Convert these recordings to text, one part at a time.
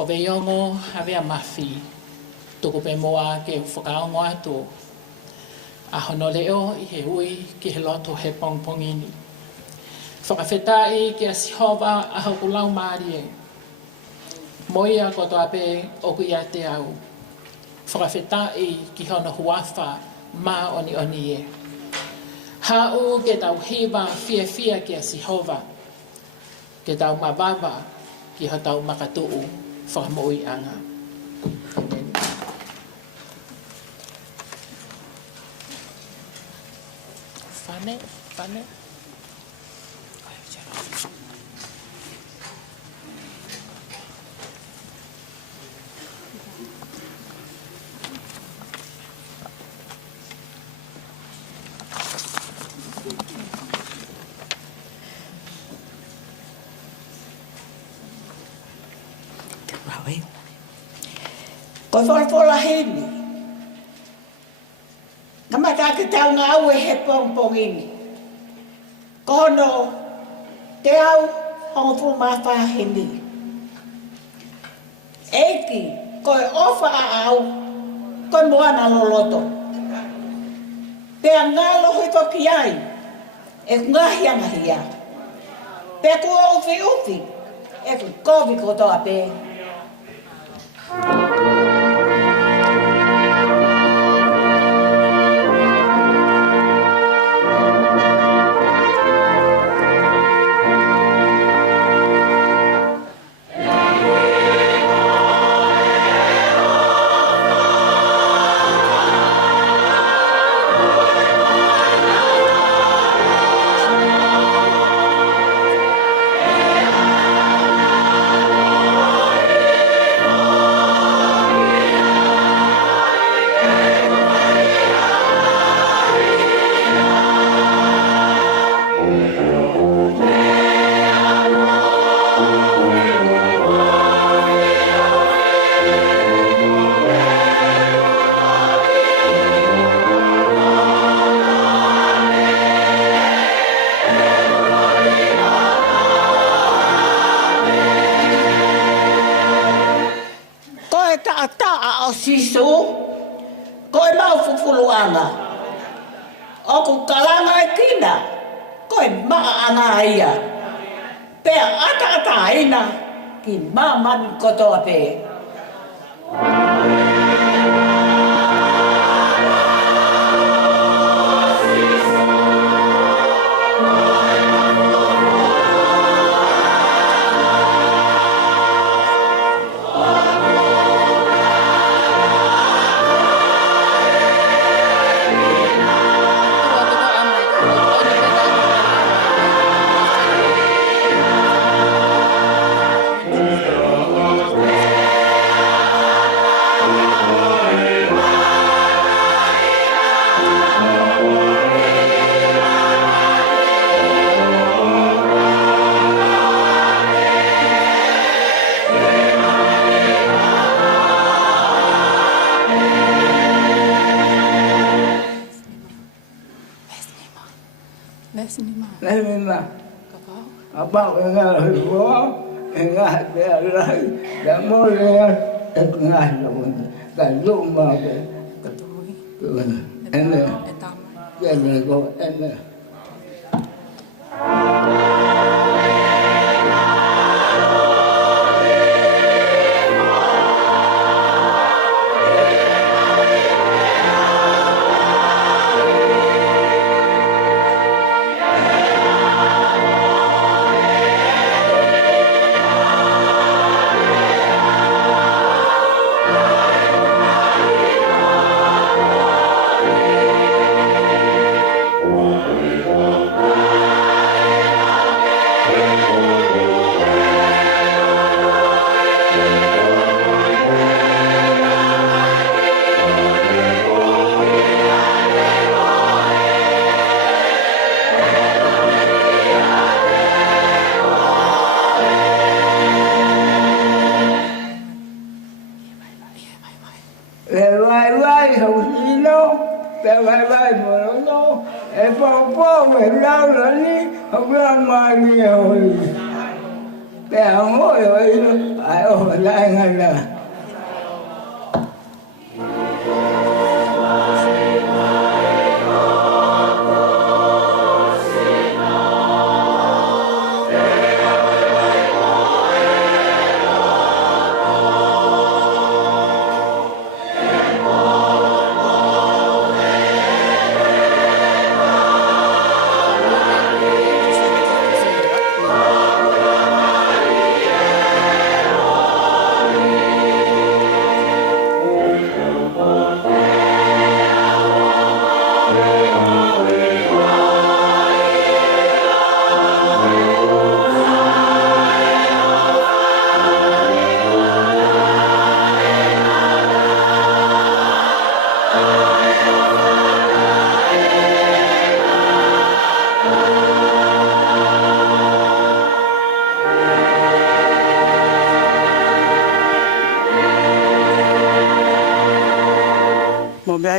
Ko be yongo havea mafi. Tuku pe moa ke whakaongo atu. A hono leo I he ui ki he loto he pongpongini. Fakafeta'i ki a sihova a hokulau maari e. Moia ko toa pe oku ia te au. Fakafeta'i ki hono huafa ma oni oni e. Hau ke tau hiva fia fia ki a sihova. Ke tau mababa ki ha tau makatu'u whakamoi anga. Amen. Fane, fane. Ko whalafola hini. Ngamata ke tau ngā au e he pongpongini. Ko hono te au hongo fu mawha hini. Eiki, koe ofa a au, koe moana lo loto. Pea ngā lohi toki ai, e ngahi angahia. Pea kua uwhi uwhi, e ku kovi kotoa pe. Sisu, koe mau fufuluanga. Oku kalanga e kina, koe maa anga ia. Pea ata aina, ki maa mani kotoa pe. Abang enggak lupa, enggak ada tak boleh enggak lupa, tak lupa enak, jangan kau enak.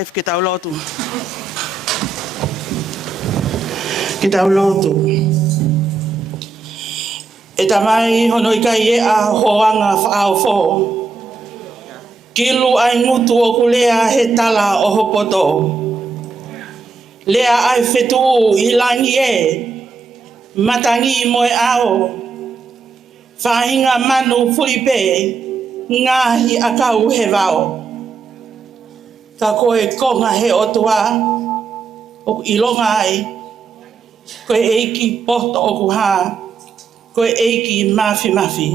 life ke tau lotu. Ke tau lotu. E tamai hono i kai e a hoanga whaau fō. Kilu ai ngutu o kulea he tala o hopoto. Lea ai whetu i langi e. Matangi moe ao. Whahinga manu furipe. Ngahi akau he vao. Ka koe konga he otua. O ilonga ai. Koe eiki poto o kuha. Koe eiki mafi mafi.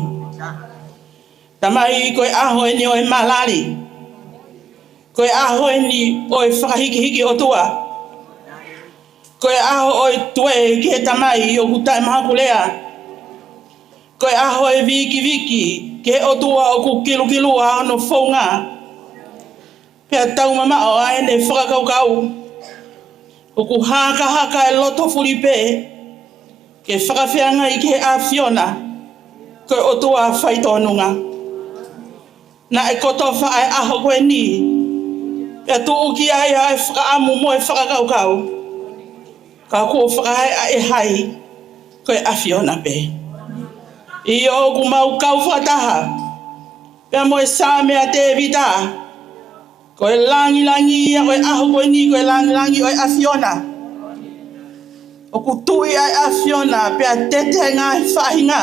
Tamai koe aho ni o malari. Koe aho ni o whakahiki hiki otua. Koe aho o tue ki he tamai o kutai mahakulea. Koe aho e viki viki ki he otua o ku kilu kilu a no whaunga. Pea tau mama o aene whakakaukau. O ku haka haka e Lātūfuipeka. Ke whakawhianga i ki he a Fiona. Koe otua whaitonunga. Na e koto whae aho koe ni. Pea tu uki ai ai whakaamu mo e whakakaukau. Ka kua whakae a e hai. Koe a Fiona pe. I o ku mau kau whakataha. Pea mo e sāmea te vita. Koe langi langi koe aho koe ni koe langi langi o e a Fiona. O ku tui ai a Fiona pea tete ngā whahinga.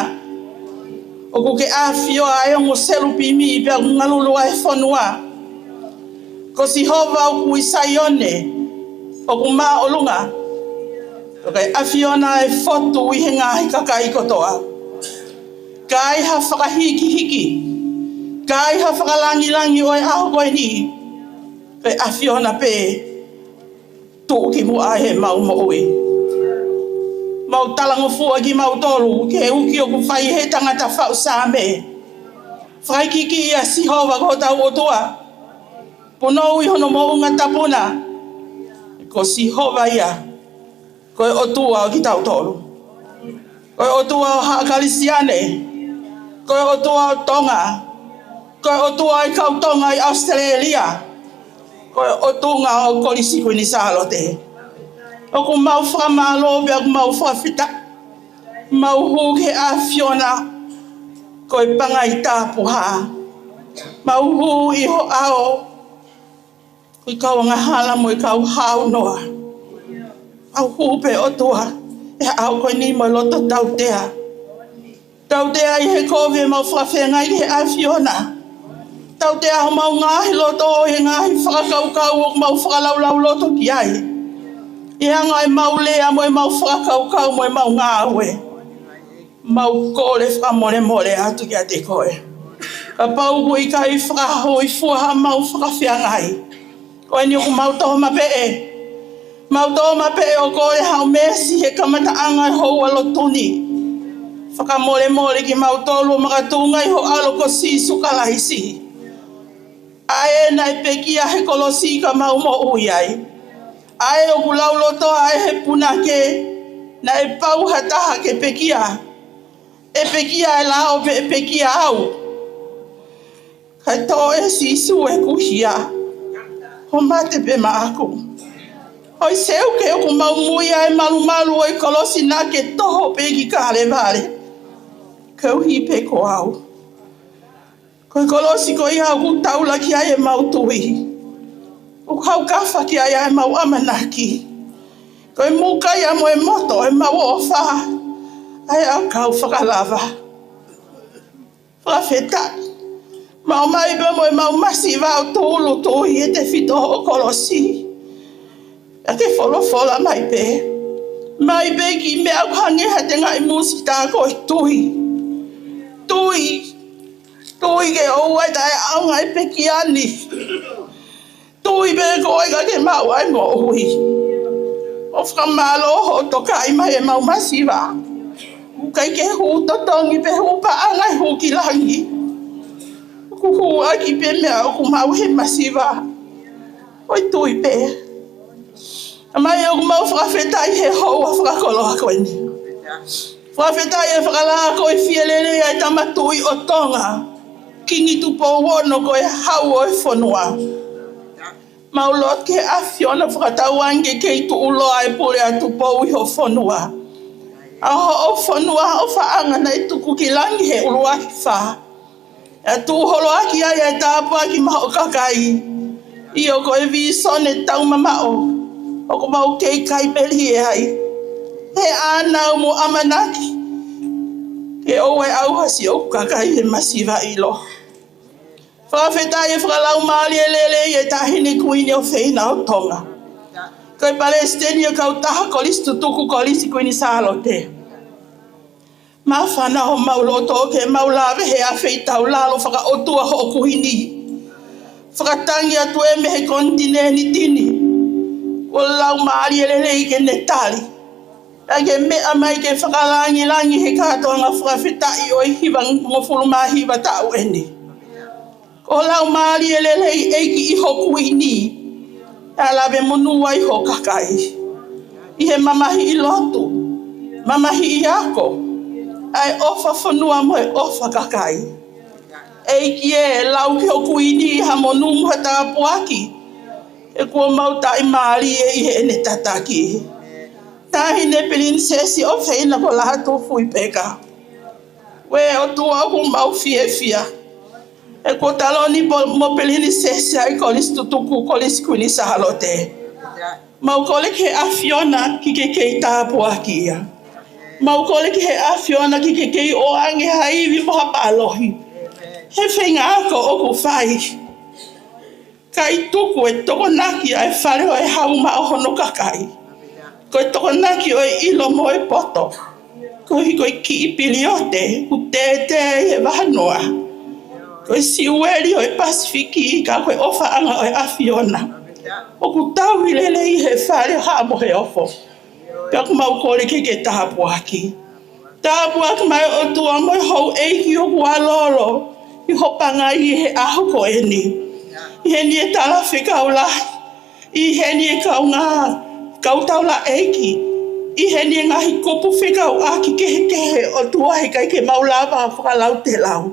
O ku ke a Fiona ai o mo selu pimi pea ngalulu ai whanua. Ko si hova o ku isaione. O ku maa olunga. O ke a Fiona e fotu i he ngāhi kakai kotoa. Ka iha whakahiki hiki. Ka iha whakalangi langi o e aho koe ni. Pe a Fiona pe. Tu ki mua he mau moui. Mau talango fua ki mau tolu. Ke uki o ku whai he tangata whau sāme. Whai kiki ia si hova ko tau otua. Ponou i hono mounga tapuna. Ko si hova ia. Koe otua o ki tau tolu. Koe otua o Hakalisiane. Koe otua o Tonga. Koe otua i Kautonga i Australia. Koe otunga o Kolisi Kuini Salote. O ku mau whakamalo pia ku mau whakawhita. Mau huke a Fiona. Koe panga i tāpuha. Mau hu i ho ao. Koe kau ngahala mo i kau hau noa. Au hupe otua. E au koe ni mo loto tautea. Tautea i he kove mau whakawhenga i he a Fiona. Tautea ho mau ngahi loto o he ngahi whakakaukau o mau whakalaulau loto ki ai. I hanga e mau lea mo e mau whakakaukau mo e mau ngāwe. Mau kore whakamore more atu ki a te koe. Ka pau ko i kai whakaho i fuaha mau whakawhengai. Koe ni o ku mau toho mape. Mau toho mape o kore hau mesi he kamataanga i hou alotuni. Whakamore more ki mau tolu makatunga i ho alo ko sisu kalahisi. Ae nai pekia he Kolisi ka mau mo ui ai. Ae o kulau loto ae he punake. Na e pau hataha ke pekia. E pekia e lao pe e pekia au. Kai to e sisu e kuhia. Ho mate pe maaku. Hoi seu ke o ku mau mui ai malu malu o i Kolisi na ke toho pe ki ka Halaevalu. Kauhi pe ko au. Koe Kolisi ko iha ku taula ki ai e mau tui. O hau kafa ki ai e mau amanaki. Koe muka ia mo e moto e mau o wha. Ai au kau whakalava. Fakafeta'i. Mau mai be mo e mau masi vau tūlu tui e te whito o Kolisi. A ke wholofola mai pe. Mai pe ki me au hange ha te ngai musi tā koe tui. Tui. Tui ke oua tae au ngai pe ki ani. Tui pe koe ka ke mau ai mo hui. O whakamalo ho toka i mai e mau masiwa. Ukai ke hu totongi pe hu pa angai hu ki langi. Kuhu aki pe mea o ku mau he masiwa. Oi tui pe. Amai o ku mau whakawheta'i he hou a whakakoloha koe ni. Whakawheta'i e whakalaha koe whielele ai tamatui o tonga. Kingi tupo wono koe hau o e whanua. Maulot ke afiona whakatauange kei tu uloa e pule atu pou i ho whanua. Aho o whanua o whaanga nei tuku ki langi he uloa ki wha. E tu holo aki ai e tāpua ki maho kakai. I o koe vi sone tau mamao. O ko mau kei kai peli e hai. He ānau mo amanaki. Ke oe au hasi o kakai e masiva ilo. Fakafeta'i e whakalau maali e lele e tahine Kuini o whaina o tonga. Koe Palestini o kautaha Kolisi tuku Kolisi Kuini Salote. Ma whana ho mauloto ke maulawe he a wheitau lalo whakaotuaho o Kuini. Whakatangi atu e mehe kontine ni tini. O lau maali e lele i ke netali. Ake mea mai ke whakalangi langi he katoa ngā Fakafeta'i o i hiwa ngofulu mahiwa tau eni. O lau maali e lele i eiki i ho Kuini. Alawe monua i ho kakai. I he mamahi i Lotu. Mamahi i ako. Ai ofa whanua mo e ofa kakai. Eiki e lau ki ho Kuini i ha monumu ha tāpuaki. E kua mauta i maali e i he ene tataki. Tahine prinsesi o whaina ko Lātūfuipeka. We o Tuku'aho mau fie fia. E ko taloni mo prinsesi ai Kolisi tuku Kolisi Kuini Salote. Mau kole ke afiona ki ke kei tāpuaki ia. Mau kole ki he afiona ki ke kei o ange haiwi mo hapa alohi. He whenga ako o ku whai. Kai tuku e toko naki ai whare o e hauma o hono kakai. Ko e toko naki o e ilo mo e poto. Ko hiko i ki i piliote, ku tete e wahanoa. Ko e siueri o e Pasifiki ka koe ofa anga o e afiona. O ku tau i lele i he whare haa mo he ofo. Pea ku mau kore ke tāpuaki. Tāpuaki mai o tua mo hou eiki o kua lolo. I hopanga i he aho ko eni. I he ni e tala whikau lahi. I he ni e kau ngā kautaula eiki. I he ni e ngahi kupu whikau aki kehe o tua he kai ke maulawa whakalau te lau.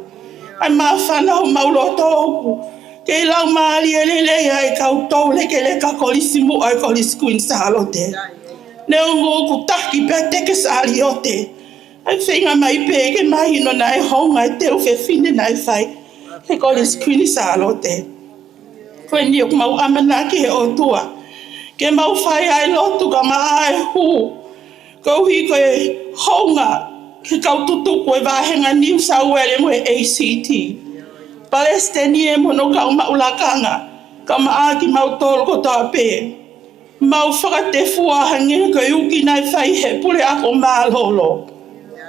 Ai maa whanau mauloto oku. Kei lau maali e lele ai kautau leke leka Kolisi mu ai Kolisi Kuini Salote. Neo ngō ku taki pia teke sāli o te. Ai whenga mai pēke mai no nai honga e teo whine nai whai. He Kolisi Kuini Salote. Koe ni o mau amanaki he o tua. Ke mau whai ai Lotu ka maa ai hu. Kou hi koe honga. Ke kau tutu koe wāhenga New South Wales mo e ACT. Palestini e mono kau maulakanga. Ka maa ki mau tolo ko tā pē. Mau whakatefua hange koe uki nai whai he pule ako mālolo.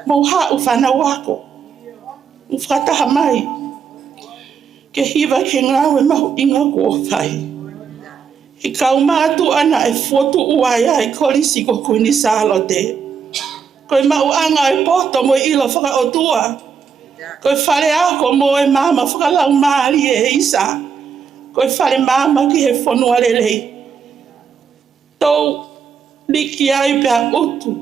Mau hau whanau ako. Whakataha mai. Ke hiwa ke ngāwe mahu inga kua whai. He kau mātu ana e whotu uai ai Kolisi ko Kuini Salote. Koe mau anga e poto mo ilo whakaotua. Koe whare ako mo e mama whakalau maari e isa. Koe whare mama ki he whanua lelei. Tau liki ai pia utu.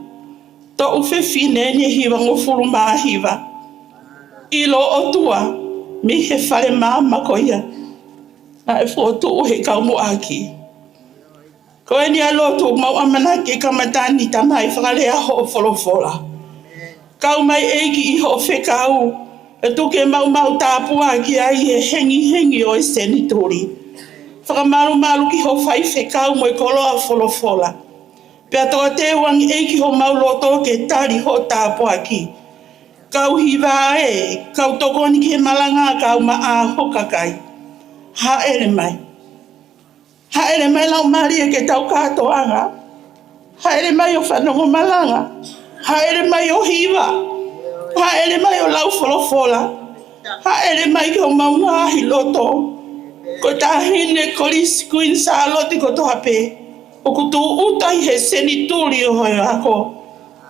Tau whewhine ni hiwa ngofuru mahiwa. Ilo otua. Mi he whare mama ko ia. Na e whotu he kau mo aki. Koe ni a Lotu mau amana ke kamatani tamai Halaevalu o wholofola. Kau mai eiki i ho whekau. E tuke mau tāpua ki ai he hengi o e senitori. Whakamaru ki ho whai whekau mo e koloa wholofola. Pea toa te wangi eiki ho mau loto ke tari ho tāpua ki. Kau hiwa e, kau tokoni ki he malanga kau maa ho kakai. Ha ere mai. Ha ere mai lau mari e ke tau katoanga. Ha ere mai o whanongo malanga. Ha ere mai o hiwa. Ha ere mai o lau wholofola. Ha ere mai ki o maungahi loto. Ko tahine Kolisi Kuini Salote ko toha pē. O kutu utai he senituri o hoi ako.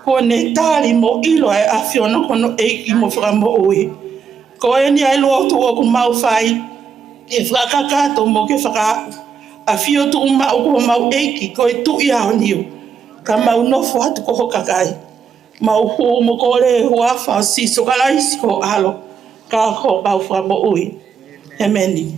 Ko ne tari mo ilo e afiona kono eiki mo whakamoui. Ko e ni ai Lotu o ku mau whai. E whakakato mo ke whakaapu. A fio tu uma o ko mau eiki ko e tu ia o niu. Ka mau nofo hatu ko hokakai. Mau hu mo ko le huafa si so kalaisi ko alo. Ka ho mau wha mo ui. Amen.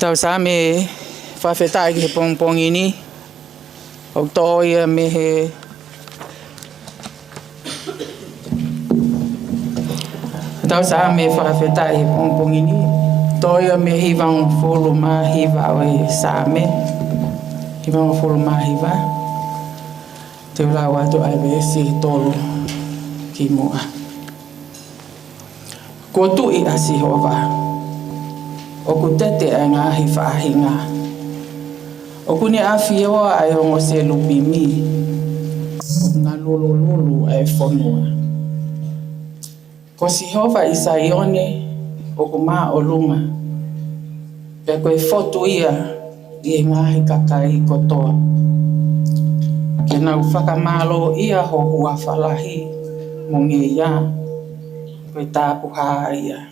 Tau sa me whawheta'i ki he pongpongi ni. O tō ia me he tau sa me whawheta'i he pongpongi ni. Tō ia me hiwang whulu ma hiwa o e sa me. Hiwang whulu ma hiwa. Te ula watu ai wesi tolu ki mua. Ko tui a Sihova. O ku tete ai ngahi whaahinga. O ku ni awhioa ai ongo se lupi mi. O ngā lulu ai whonua. Ko Sihova isa ione o ku mā o lunga. Pea koe whotu ia i e ngahi kakai kotoa. Ke nau whakamalo ia ho hua whalahi mo nge ia. Koe tāpuha ia.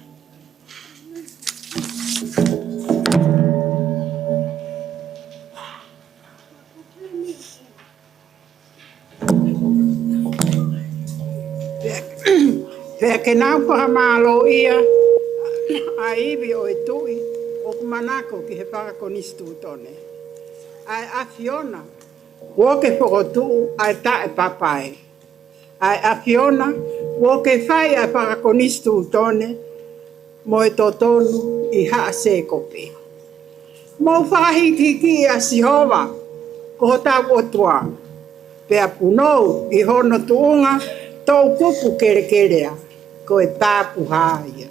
Pea ke nau pahamalo ia, a iwi o e tui, o kumanako ki he whakakonistu tone. Ai a Fiona, wo ke whokotu ai ta e papai. Ai a Fiona, wo ke whai ai whakakonistu tone, mo e totonu i haa se kopi. Mo whakahikiki a Sihova, ko tau o tua. Pea punou i hono tuunga, tau pupu kerekerea, ko e tāpu hāia.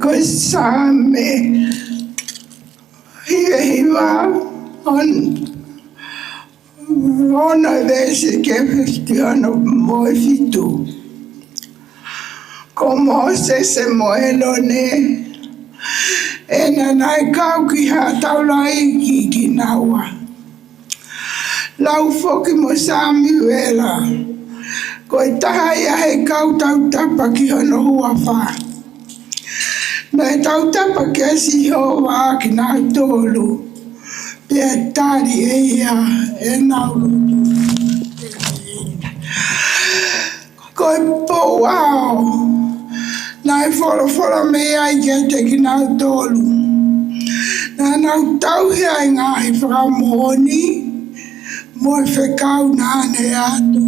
Ko same, hiwa, ona vese ke festiano moi fitu. Como se moelo ne, ena nai kau ki ha taulai ki naua. Lau foki mo sami wela, ko i taha ia he kau tau tapa ki hono hua wha. Nei tau tapa ki a Sihova ki nā tōlu, pia tari e ia e naulu. Ko i Tuku'aho, nai whora me ai kia te ki nā tōlu. Nā nau tau hea i ngahi whakamohoni, mo e whekau nāne atu.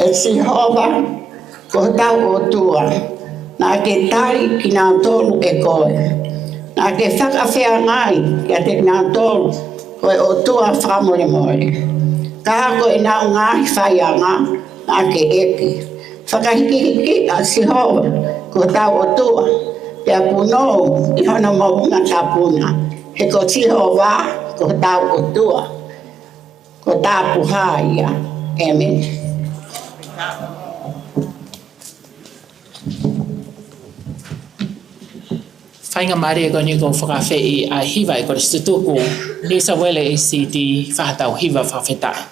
E Sihova, ko tau o tua, nā ke tari ki nā tōlu e koe. Nā ke whakawhea ngai kia te nā tōlu, koe o tua whamolemole. Ka koe nā ngahi whaianga, nā ke eki. Whakahiki a Sihova, ko tau o tua, pia punou i hono mohunga tāpuna. He ko Sihova, ko tau o tua, ko tāpuha ia. Amen. Whainga mare e koni ko whakawhei a hiwa e kore stutuku ni sa wele e si ti whahatau hiwa whawheta'i.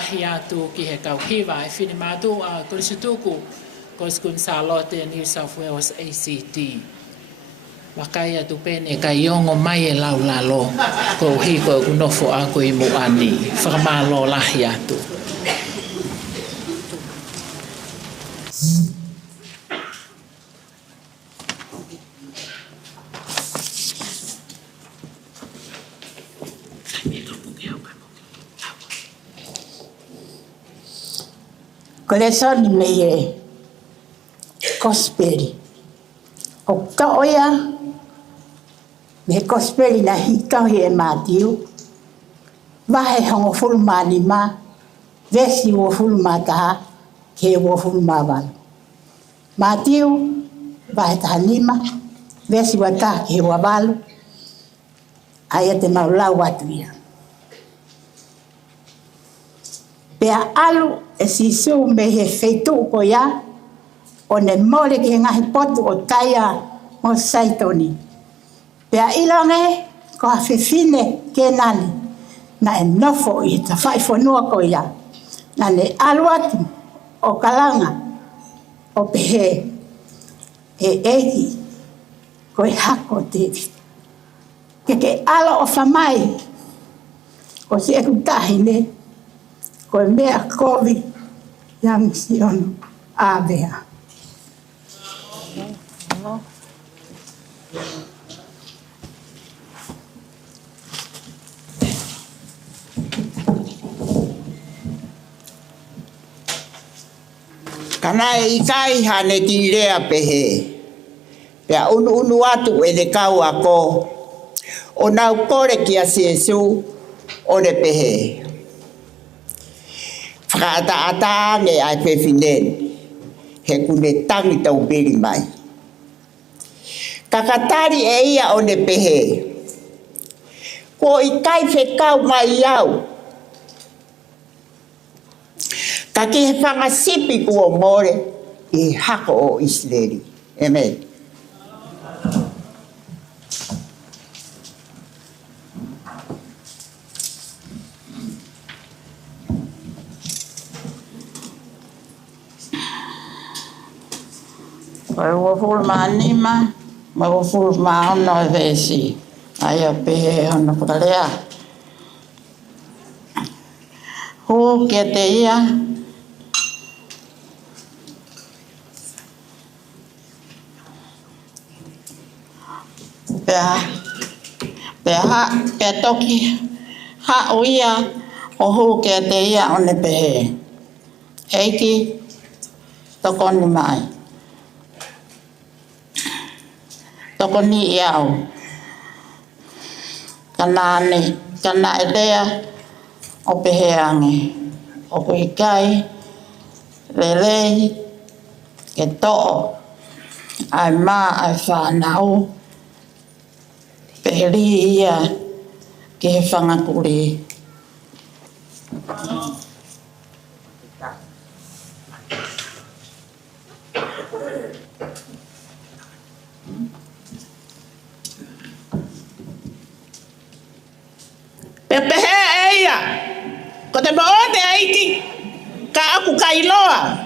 lahi atu ki he kauhiwa e whini mātu a Kolisi tuku ko skun Salote New South Wales ACT. Wakai atu pene ka iongo mai e lau lalo ko hiko ku nofo a ko i muani. Whakamalo lahi atu. Kolesoni me e kosperi. O ka oia me kosperi na hika he e mātiu. Wahe hongo fulmani ma, vesi wo fulma taha, ke wo fulma walu. Mātiu, wahe taha nima, vesi wa taha ke wa walu. Aia te maulau watu ia. Pea alu e sisu me he feitu ko ia, o ne mole ke ngahi potu o taia mo saitoni. Pea ilonge ko a fefine ke nani, na e nofo i ta whaifonua ko ia, na ne alu atu o kalanga o pehe e eki ko e hako te. Ke alo o whamai o si e kutahine, ko mea kovi yang siono avea. Kana e ikai hane ti rea pehe. Pea unu atu e le kau ako. O nau kore ki a Jesu o le pehe. Whakaata ne ai pewhinen, he kune tangi tau beri mai. Kakatari e ia o ne pehe. Ko i kai whekau mai iau. Ka ki he whangasipi kua more i hako o Israeli. Amen. Koe ua fulma anima, ma ua fulma ono e vesi. Aia pehe ono pukalea. Hu kia te ia. Pea toki ha o ia o hu kia te ia one pehe. Eiki tokoni mai. Toko ni iau. Kana elea o peheange. O kuikai, lelei, ke to'o, ai mā, ai whanau, peheri ia ke he whangakuri. Pepehe eia, ko te maone aiki, ka aku kailoa,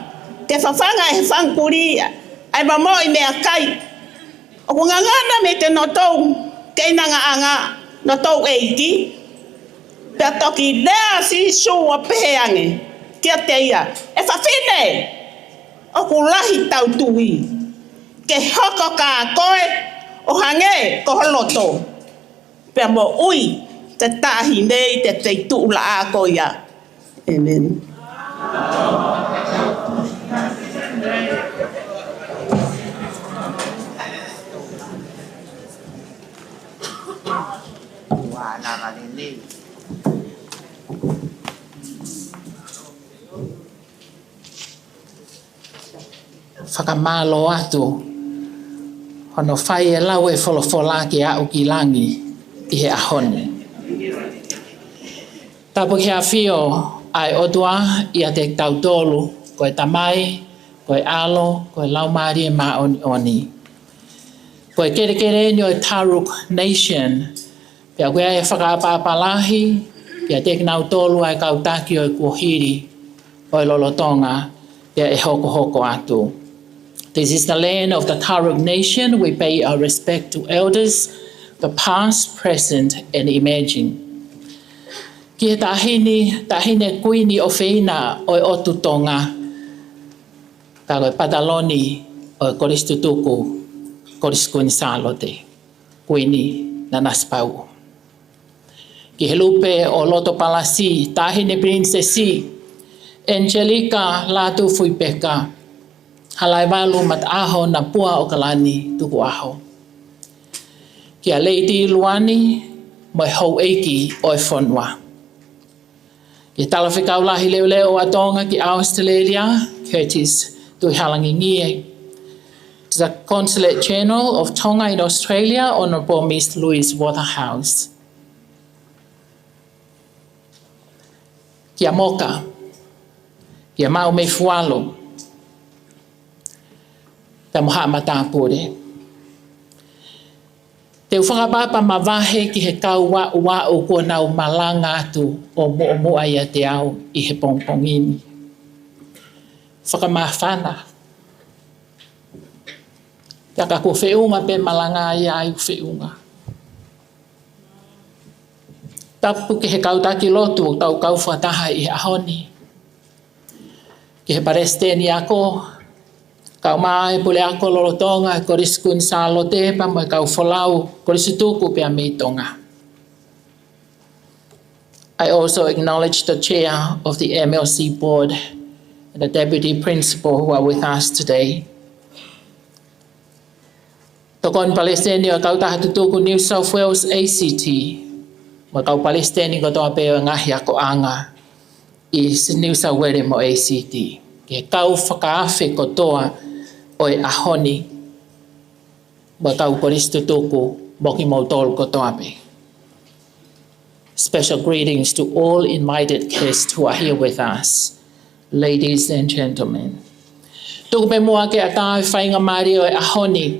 te whawhanga e whangkuri, ai mamoi mea kai. O ku ngangana me te notou, kei nanga anga, notou eiki, pia toki lea si su o peheange, kia te ia, e whawhine, o ku lahi tau tui, ke hoko ka koe, o hange ko holoto, pia mo ui, te tahi nei te teitu la a ko ia. Amen. Whakamalo atu. Hono whai e lau e wholofola ki a uki langi i he ahone. Tapu ki a whio ai otua i a te tautolu, koe tamai, koe alo, koe laumari e ma oni. Koe kere ni o Taruk Nation, pia koe e whakaapapalahi, Kia te kinau tolu ai kautaki o kuhiri o lolotonga kia e hoko hoko atu. This is the land of the Taruk nation. We pay our respect to elders, the past, present, and emerging. Kia tahine kuini o feina o otu tonga, ka koe pataloni o Kolisi tuku, Kolisi kuini Salote, kuini Nanasipau'u. Ki he lupe o Lotu palasi, tahine princesi, Angelika, Lātūfuipeka, Halaevalu Mat'aho, Napua, Okalani, Tukua'aho. Kia Lady Luani, moi hou eiki oi whanua. Ki tala whikaulahi leo leo atonga ki Australia, Curtis Tuihalangingie. To the Consulate General of Tonga in Australia, Honourable Miss Louise Waterhouse. Kia moka, kia mau me fualo, ta moha matapure. Te whakapapa mawahe ki he kau wa o kua nau malanga atu o mo aia te au I he pongpongini. Whakamawhana. Te ka ko whiunga pe malanga ia ai whiunga. Tapu ki he kautaki lotu o tau kau whataha I ahoni. Ki he paresteni ako, kau mai pule ako lolotonga Kolisi kuini Salote pa mo kau whalau Kolisi tuku pia meitonga. I also acknowledge the chair of the MLC board and the deputy principal who are with us today. Tokon Palestini o kau taha tutuku New South Wales ACT, mo kau Palestini ko toa peo ngahi ako anga is New South Wales mo ACT. Ke kau whakaafe ko toa oi ahoni mo kau Kolisi tutuku mo ki mautol ko toa pe. Special greetings to all invited guests who are here with us, ladies and gentlemen. Tuku pe mua ke atai whainga mari oi ahoni,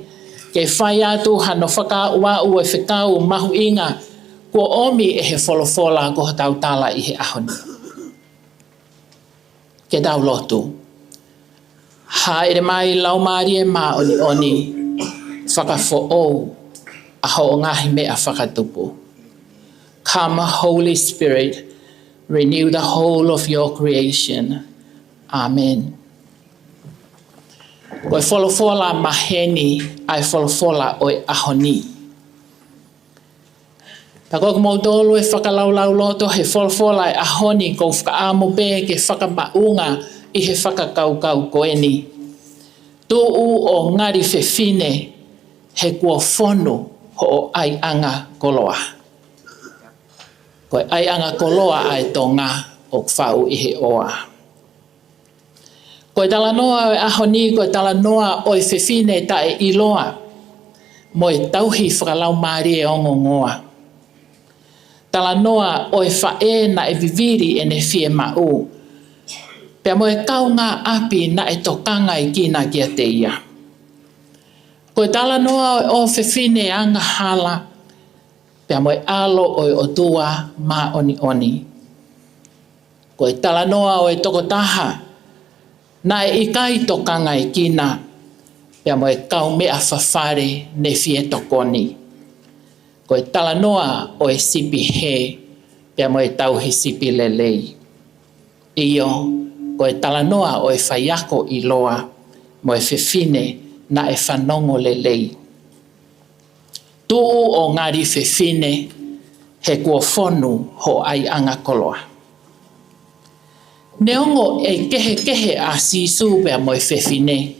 ke whai atu hano whakaua'u e whekau mahu inga, kua omi e he wholofola ko hatau tala I he ahoni. Ke tau lotu. Haere mai lau mari e ma oni oni, whakafo'ou, aho o ngahi mea whakatupu. Come, Holy Spirit, renew the whole of your creation. Amen. Koe wholofola maheni ai wholofola oi ahoni. Ta koe mautolu e whakalaulau loto he wholofola e ahoni ko whakaamu pe ke whakamaunga I he whakakaukau koeni. Tu'u o ngari whewhine he kua whonu ho o ai anga koloa. Koe ai anga koloa ai tonga o whau I he oa. Koe tala noa o ahoni, koe tala noa o whewhine tae iloa. Mo e tauhi whakalau maari e ongo ngoa. Tala noa o whae na e viviri e ne fie mau. Pea mo e kau ngā api na e tokanga I kina kia te ia. Koe tala noa o whewhine anga hala. Pea mo e alo o otua ma oni oni. Koe tala noa o e tokotaha. Na e ikai tokanga I kina. Pea mo e kau mea whawhare ne fie tokoni. Koe tala noa o e sipi he. Pea mo e tauhi sipi lelei. Iyo. Koe tala noa o e whaiako I loa, mo e whewhine na e whanongo lelei. Tuu o ngari whewhine, he kua whonu ho ai anga koloa. Neongo e kehe a sisu pea mo e whewhine.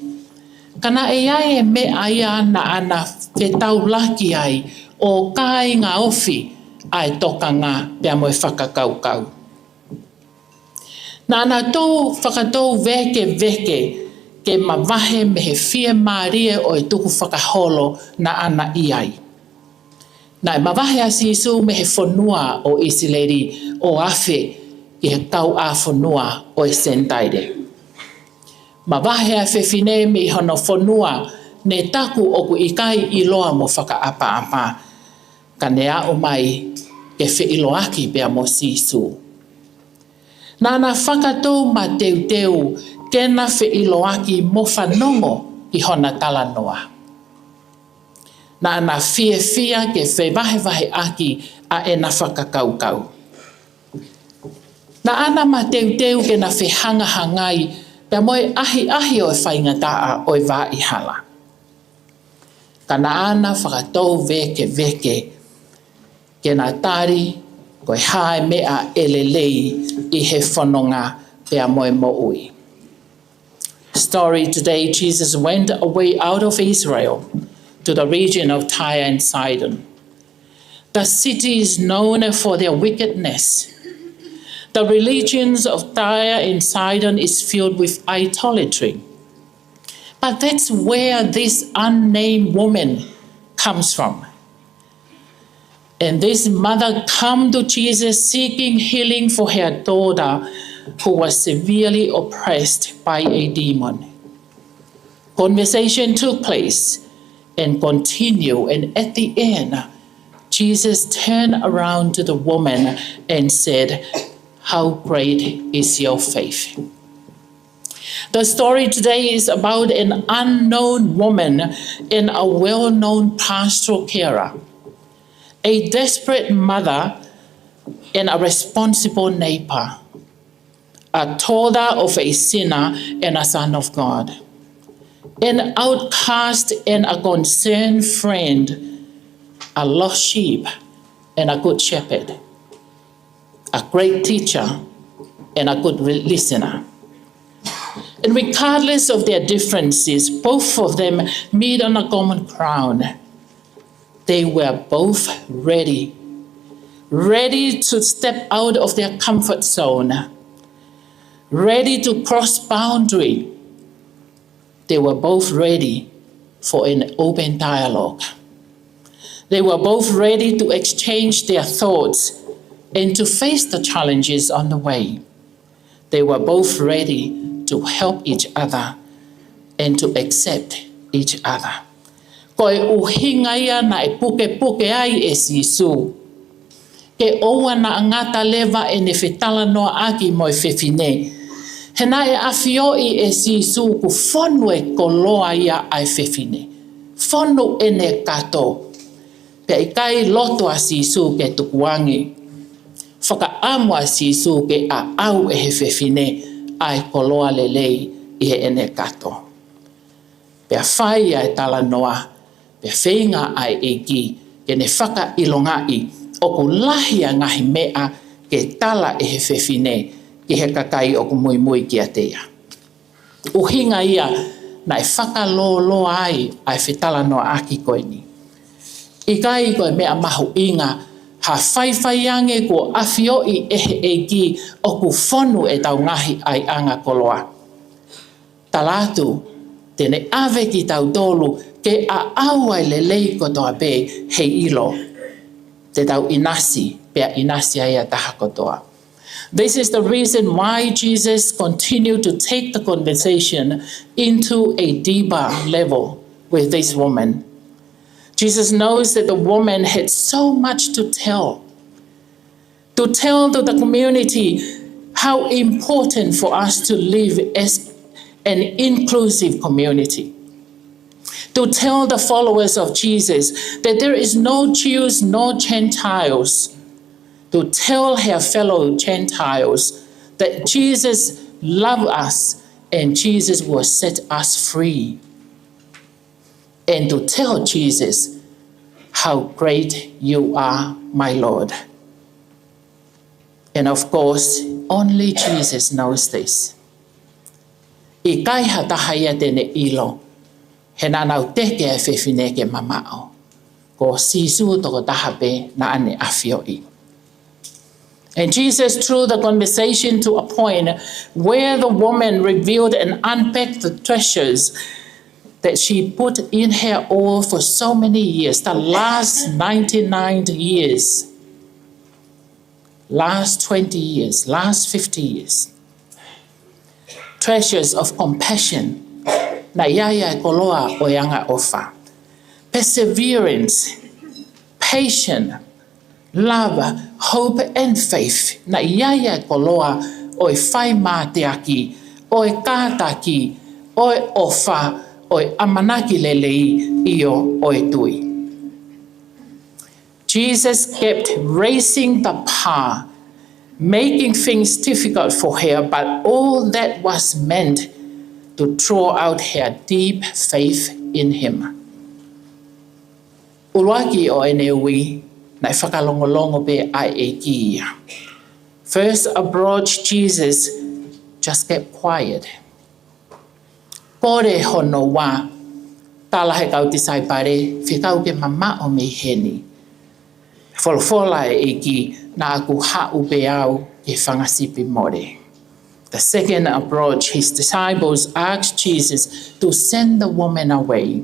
Kana e ai e me ai ana ana whetau laki ai o kai ngā ofi ai tokanga pea mo e whakakaukau. Na ana tō whakatou veke ke mawahe me he fia maria o e tuku whakaholo na ana iai. Na e mawahe a sisu me he whanua o Isileri o afe ki he kau a whanua o e sentaire. Mawahe a whewhine me hono whanua ne taku o ku ikai I loa mo whakaapa-apa. Ka ne a o mai ke whiiloaki pea mo sisu. Nana whakatou ma teu kena whiiloaki mo whanongo i hona talanoa. Nana fia ke whewahewahe aki a e na whakakaukau. Na ana ma teu ke na whehangahangai pea moe ahi o e whaingataa o e wā i hala. Ka na ana whakatou veke ke na tari koe hae mea elelei i he whanonga pea moimoi. Story today, Jesus went away out of Israel to the region of Tyre and Sidon. The city is known for their wickedness. The religions of Tyre and Sidon is filled with idolatry. But that's where this unnamed woman comes from. And this mother came to Jesus seeking healing for her daughter who was severely oppressed by a demon. Conversation took place and continued, and at the end, Jesus turned around to the woman and said, "How great is your faith?" The story today is about an unknown woman and a well-known pastoral carer, a desperate mother and a responsible neighbor, a daughter of a sinner and a son of God, an outcast and a concerned friend, a lost sheep and a good shepherd, a great teacher and a good listener. And regardless of their differences, both of them meet on a common ground. They were both ready to step out of their comfort zone, ready to cross boundary. They were both ready for an open dialogue. They were both ready to exchange their thoughts and to face the challenges on the way. They were both ready to help each other and to accept each other. Koe uhinga ia na e puke ai e sisu. Ke oua na angata leva e ne whetala noa aki mo e whewhine. Hena e awhioi e sisu ku whonu e koloa ia ai whewhine. Whonu e ne kato. Pe i kai loto a sisu ke tukuangi. Whakaamu a sisu ke a au e he whewhine ai koloa lelei i he ene kato. Pea whai ai tala noa. Pe whenga ai e ki ke ne whaka ilongai o ku lahia ngahi mea ke tala e he whewhine ki he kakai o ku moimoi ki a teia. Uhinga ia na e whaka lo ai whetala noa aki koe ni. I kai koe mea mahu inga ha whaiwhaiange ko awhioi e ki o ku whonu e tau ngahi ai anga koloa. Ta Latu, tene ave ki tau tolu ke a aua lelei kotoa pe hei ilo. Te tau inasi, pea inasi aia taha kotoa. This is the reason why Jesus continued to take the conversation into a deeper level with this woman. Jesus knows that the woman had so much to tell to the community how important for us to live as an inclusive community. To tell the followers of Jesus that there is no Jews nor Gentiles. To tell her fellow Gentiles that Jesus loved us and Jesus will set us free. And to tell Jesus how great you are, my Lord. And of course, only Jesus knows this. I kai hatahaya tene ilo. He nanau teke e whewhine ke mamao. Ko sisu toko tahape na ane awhioi. And Jesus drew the conversation to a point where the woman revealed and unpacked the treasures that she put in her all for so many years, the last 99 years, last 20 years, last 50 years. Treasures of compassion, na yaya koloa oyanga ofa. Perseverance, patience, love, hope and faith. Na iaya koloa oi whai mā te aki, oi kātaki, oi ofa, oi amanaki lelei io oi tui. Jesus kept raising the bar, making things difficult for her, but all that was meant to draw out her deep faith in him. Uluaki o eneui, na whakalongolongo pe ai e kia. First approach Jesus just kept quiet. Kore hono wa, tala he kau tisai pare, whikau ke mama o me heni. Wholofola e ki na aku ha'u pe au ke whangasipi more. The second approach, his disciples asked Jesus to send the woman away.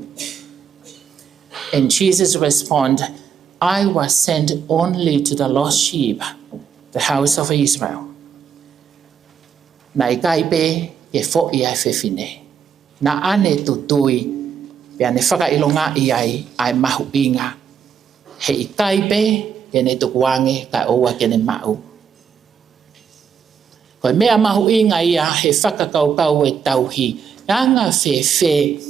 And Jesus responded, I was sent only to the lost sheep, the house of Israel. Na i kaipe ke fo'i ai whewhine. Na ane tutui, pia ne whakailonga i ai mahu inga. He i kaipe, ke ne tukuange ka oua ke ne mau. Koe mea mahu inga ia he whakakaukau e tauhi, anga whewhe,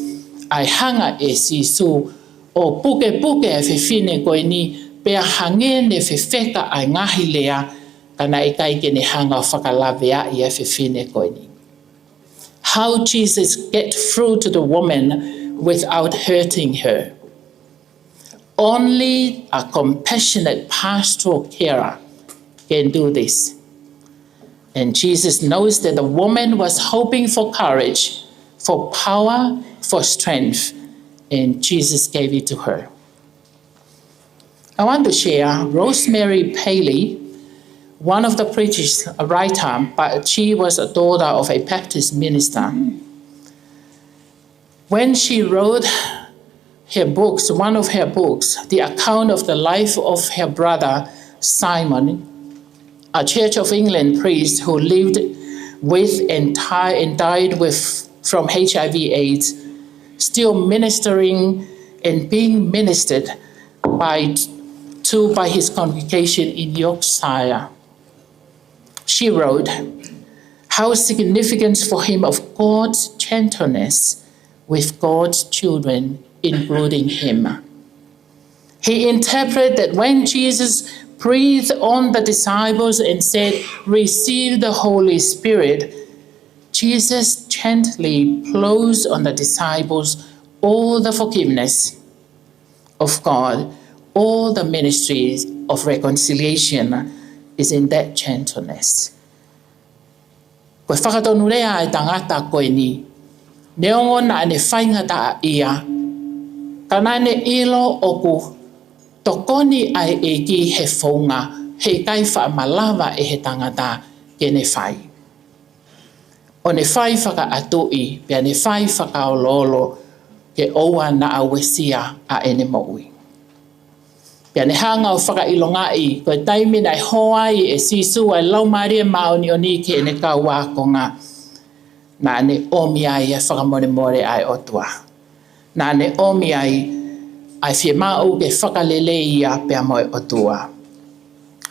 ai hanga e sisu, o puke puke e whewhine koe ni, pea hange ne whewheka ai ngahi lea, kana e kai ke ne hanga o whakalavea i e whewhine koe ni. How Jesus get through to the woman without hurting her. Only a compassionate pastoral carer can do this. And Jesus knows that the woman was hoping for courage, for power, for strength, and Jesus gave it to her. I want to share Rosemary Paley, one of the preachers, a writer, but she was a daughter of a Baptist minister. When she wrote her books, one of her books, the account of the life of her brother Simon, a Church of England priest who lived with and died from HIV/AIDS, still ministering and being ministered by his congregation in Yorkshire. She wrote, how significant for him of God's gentleness with God's children, including him. He interpreted that when Jesus breathed on the disciples and said, receive the Holy Spirit, Jesus gently blows on the disciples all the forgiveness of God, all the ministries of reconciliation is in that gentleness. Koe whakatonu rea e tangata koe ni, neongo na ane whaingata ia, kanane ilo oku, tokoni ai e ki he whaunga, he kai whaamalawa e he tangata ke ne whai. O ne whai whakaatui, pia ne whai whakaololo ke oua na awesia a ene moui. Pia ne hanga o whakailongai, koe taimi nei hoai e sisu ai laumaria maoni o ni ke ne kauakonga, na ne omi ai e whakamore ai otua. Na ne omi ai ai fie mau ke whakalele ia pia moe otua.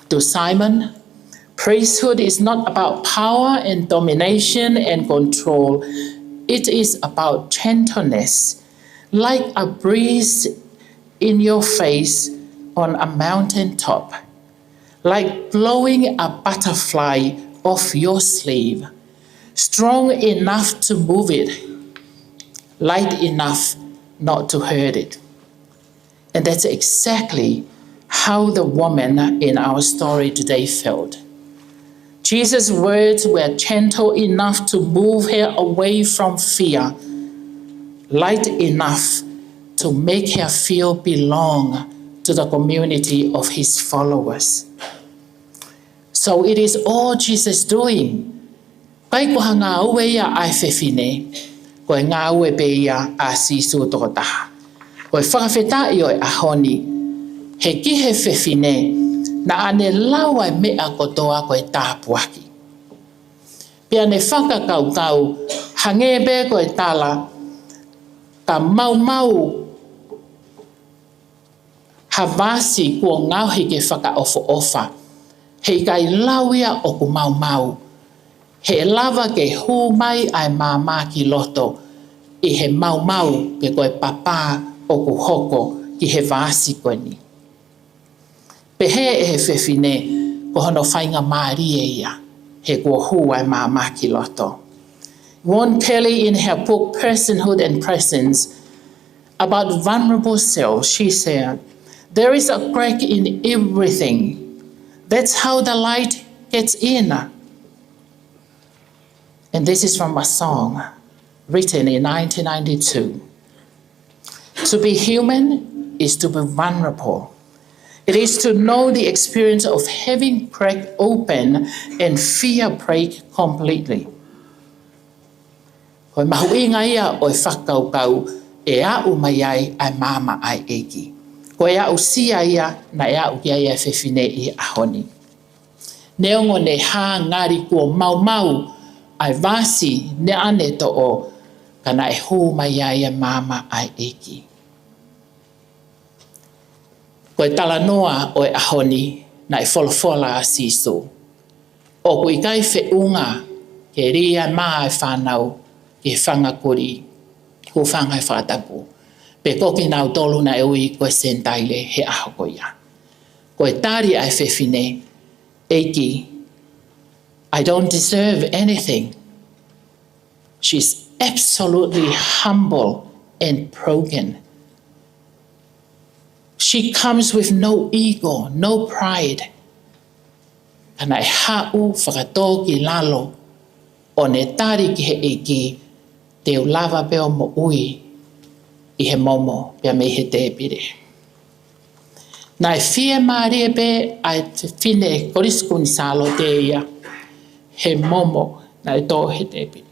To Simon, priesthood is not about power and domination and control. It is about gentleness, like a breeze in your face on a mountain top, like blowing a butterfly off your sleeve, strong enough to move it, light enough not to hurt it. And that's exactly how the woman in our story today felt. Jesus' words were gentle enough to move her away from fear, light enough to make her feel belong to the community of his followers. So it is all Jesus doing. Kai ko hanga ue ia ai whewhine, koe ngā ue pe ia a sisu toko taha. Koe Fakafeta'i o e ahoni, he ki he whewhine, na ane lawa mea kotoa koe tāpuaki. Pia ne whakakaukau, hangebe koe tala, ka mau Havasi kua ngauhi ke whakaofo ofa. Hei kai lauia o ku mau mau. He lava ke hu mai ai māmā ki loto. I he mau mau ke koe papa o ku hoko ki he vasi koe ni. Pehe e he whewhine ko hono whainga maarie ia. He kua hu ai māmā ki loto. Warren Kelly in her book Personhood and Presence about vulnerable selves, she said, there is a crack in everything. That's how the light gets in. And this is from a song written in 1992. To be human is to be vulnerable. It is to know the experience of having cracked open and fear break completely. Koe mahuinga ia o e whakaukau e au mai ai ai mama ai eki. Koe au sia ia na e au kia ia whewhine i ahoni. Neongo ne hā ngari kua mau mau ai vasi ne ane to o kana e hū mai ai ai mama ai eki. Koe tala noa o e ahoni na e wholofola a siso. O kui kai whiunga ke ria maa e whanau ke whangakuri, ko whanga e whatapu. Pe koki nau tolu na e ui koe sentaile he aho ko ia. Koe tari ai whewhine, eiki, I don't deserve anything. She's absolutely humble and broken. She comes with no ego, no pride. Kana e hau whakatō ki lalo, o ne tari ki he eiki, te ulava peo mo ui, i he momo pia me he te pire. Nai fia maari e pe ai te whine koriskuni Salote ia, he momo nai tō he te pire.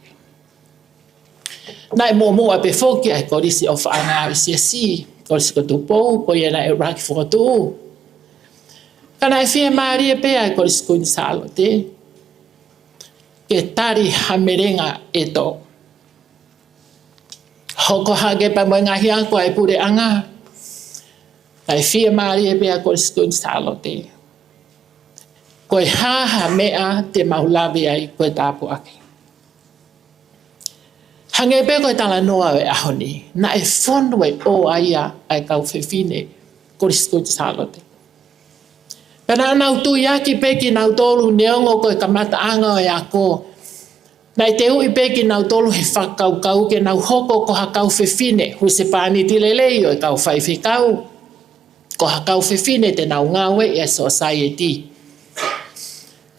Nai momo a pe whoki ai korisi o whaanga isia si, korisi ko tupou, ko ia nai raki whakatu. Kana e fia maari e pe ai koriskuni Salote, ke tari hamerenga e tō. Hoko hage pa mo ngahi ako ai pure anga. Kai fia maari e pia ko skun Salote. Koe haha mea te maulawi ai koe tāpu aki. Hange pe koe tala noa e ahoni. Na e whonu e o aia ai kau whewhine ko skun Salote. Pena nau tu yaki peki nau tolu neongo koe kamata anga e ako. Nai te ui peki nau tolu he whakaukau ke nau hoko ko hakau whewhine. Hui se pāni tilelei o e kau whaiwhikau. Ko hakau whewhine te nau ngawe e society.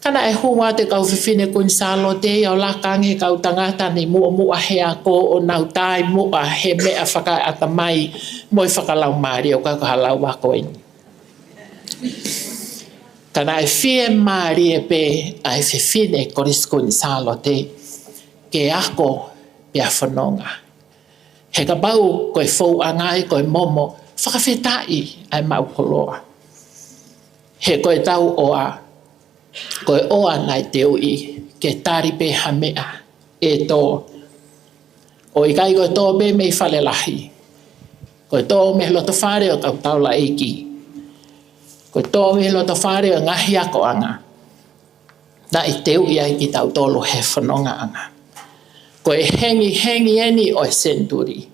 Kana e hunga te kau whewhine kun Salote au lakange kau tangata ni mua he ako o nau tai mua he mea whaka atamai moi whakalau maari o kako halau wako ini. Kana e whie maari e pe ai whewhine koriskuni Salote. Ke ako pia whanonga. He ka bau koe whou angai koe momo, Fakafeta'i ai mau koloa. He koe tau oa, koe oa nai te ui, ke tari pe hamea e tō. O i kai koe tō pe mei whale lahi. Koe tō me loto whare o kau taula eiki. Koe tō me loto whare o ngahi ako anga. Na i te ui ai ki tau tolo he whanonga anga. Ko e hengi eni o e senturi.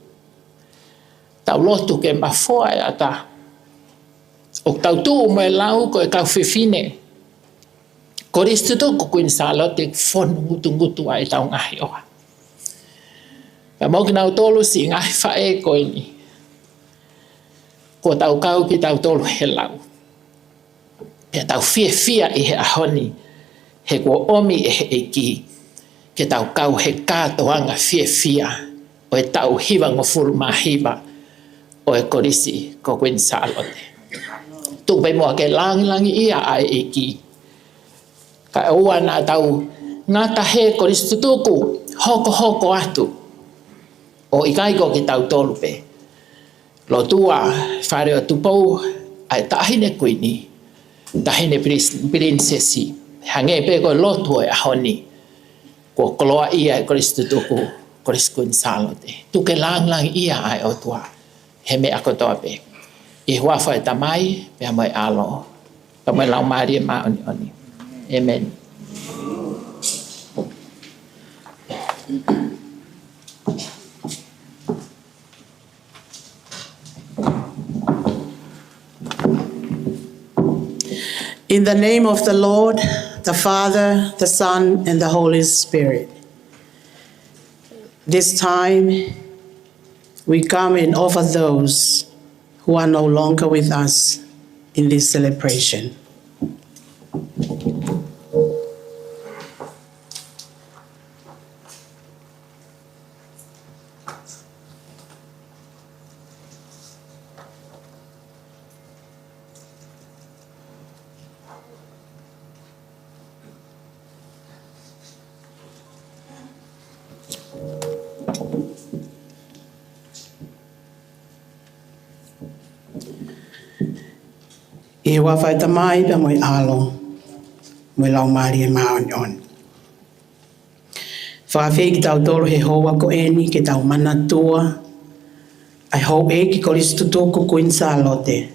Tau lotu ke mawhoa e ata. O tau tuu mo e lau ko e kau whiwhine. Ko ristu tuku Kuini Salote whonu ngutu ai tau ngahi oa. Ka moki nau tolu si ngahi whae ko ini. Ko tau kau ki tau tolu he lau. Pia tau fia i he ahoni. He ko omi e he eki. Ke tau kau he kātoanga fia o e tau hiwa ngofuru mahiwa o e korisi ko Kuini Salote. Tupe mua ke langi ia ai eki. Ka ua nā tau ngata he korisi tutuku hoko atu. O i kaiko ke tau tolupe. Lotua whare o tupou ai tahine Kuini. Tahine prinsesi. Hange pe ko Lotu e ahoni. Ko koloa ia e koristu tuku, koristu Kuini Salote. Tuke lang ia ai o tua. He me ako toa pe. I hua whai tamai, pia mai alo. Pa mai lau maari ma oni oni. Amen. In the name of the Lord, the Father, the Son, and the Holy Spirit. This time, we come and offer those who are no longer with us in this celebration. I wawhai tamai pa moi alo, moi lau maari e maa on on. Whawhai ki tau toro he hoa ko eni ke tau mana tua, ai hou e ki Kolisi tutuku Kuini Salote,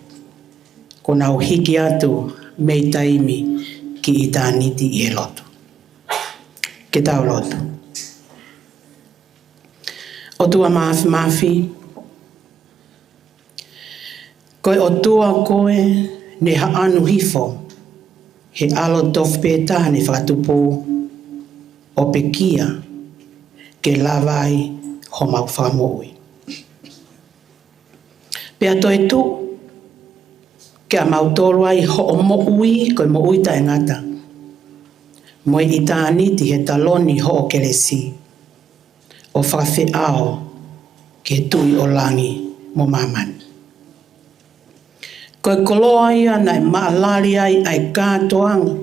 ko nau hiki atu mei taimi ki i tāniti i e lotu. Ke tau lotu. O tua maafi maafi, koe o tua koe, ne haanu hifo, he Lātūfuipeka ne whakatupu o pekia ke lawai ho mau whakamoi. Pea toi tu, ke a mau toro ai ho o moui koe moui ta ngata. Moi i tāniti he taloni ho o Kolisi, o Fakafeta'i ke tui o langi mo mamani. Koe koloa ia nai maalari ai ai kātoanga.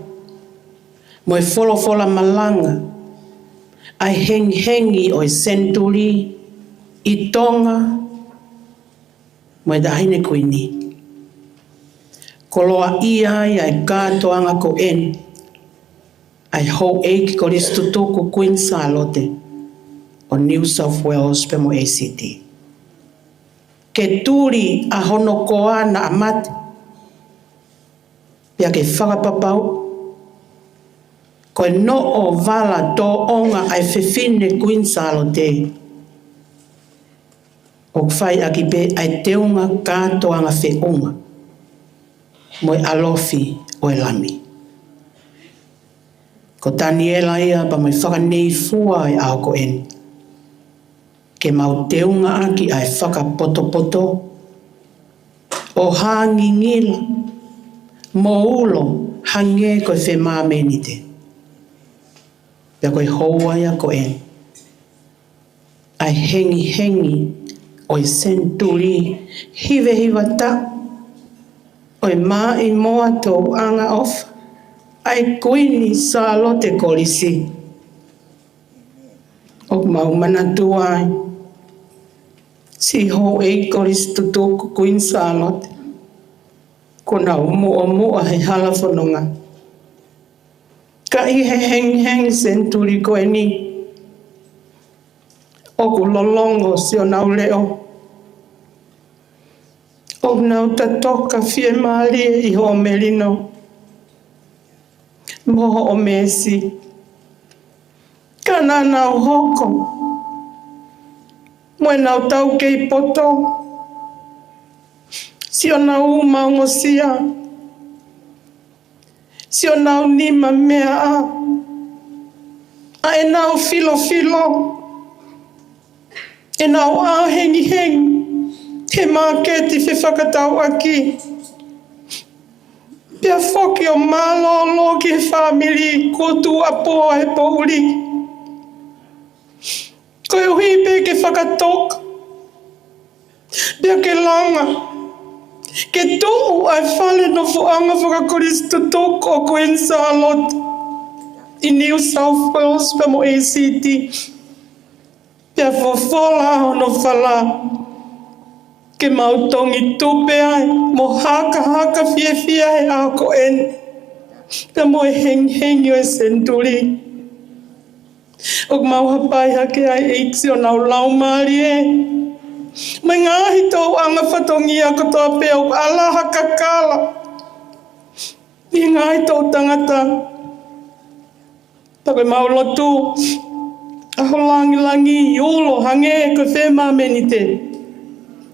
Moe wholofola malanga. Ai hengi o senturi i tonga. Moe dahine Kuini. Koloa ia ai kātoanga ko en. Ai hou eiki Kolisi tutuku Kuini Salote o New South Wales pe mo ACT. Ke turi a hono koa na amate. Pia ke whakapapau. Koe no o vala tō onga ai whiwhine Kuini Salote. O whai aki pe ai teunga kātoanga whiunga. Moe alofi o elami. Ko Daniela ia pa moe whakanei fua e ao ko en. Ke mau teunga aki ai whakapoto. O hangi ngila. Mo ulo hange koe whema menite. Pea koe houa ia ko en. Ai hengi oi senturi hiva ta. Oi maa i moa tō anga off. Ai Kuini Salote Kolisi. O mau mana tuai. Si ho e Kolisi tutuku Kuini Salote. Ko nau mua he halafononga. Ka i he hengi senturi koe ni. O ku lolongo si o nau leo. O nau tatoka fie maali i ho melino. Moho o mesi. Ka nā nau hoko. Moe nau tau kei poto. Si o nau maungo sia. Si o nau nima mea a. A e nau filo. E nau a hengi. He māketi whewhakatau aki. Pea whoki o mālolo ki he whamiri ko tuapoa he pouri. Koe uhi pe ke whakatoka. Pea ke langa. Ke tuu ai whale no fuanga Kolisi tutuku o Kuini Salote i New South Wales pa mo ACT. Pea fofola no whala. Ke mautongi tupe ai mo haka fie he ao ko en. Pea mo e hengi o e senturi. O mau hapai hake ai eiksi o nau laumari e. Mai ngahi tau anga whatongia katoa peo alaha kakala. I ngahi tau tangata. Takoe mau lotu. Aho langi iolo hange ko whema menite.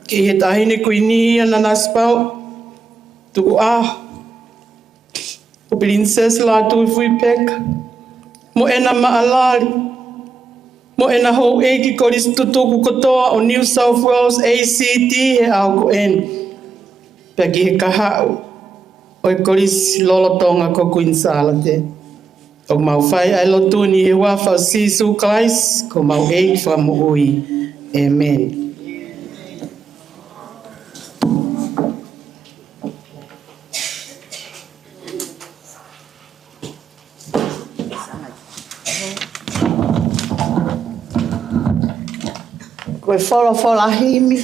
Ki he tahine Kuini a Nanasipau'u. Tuku'aho. O Princess Lātūfuipeka. Mo ena maalari. Mo ena hou ki Kolisi tutuku kotoa o New South Wales ACT he au ko en. Pea ki he kahau. O Kolisi lolotonga ko Queen Salote. O mau whai ai Lotu ni he wafa o Sisu Christ ko mau wha mo ui. Amen. Koe wholofola himi,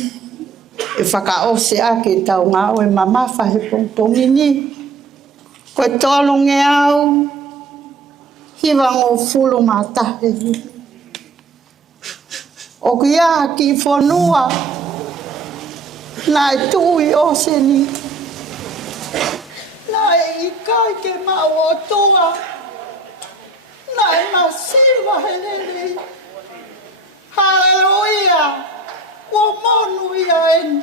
e whakaose ake tau ngā oe mamafa he pongpongi ni. Koe tolunge au, hiwa ngō fulu mātahe. O kia ki whanua, nā e tui ose ni. Nā e ikai ke mau o toa, nā e masiwa he lelei. Hallelujah! Wo monu ia en.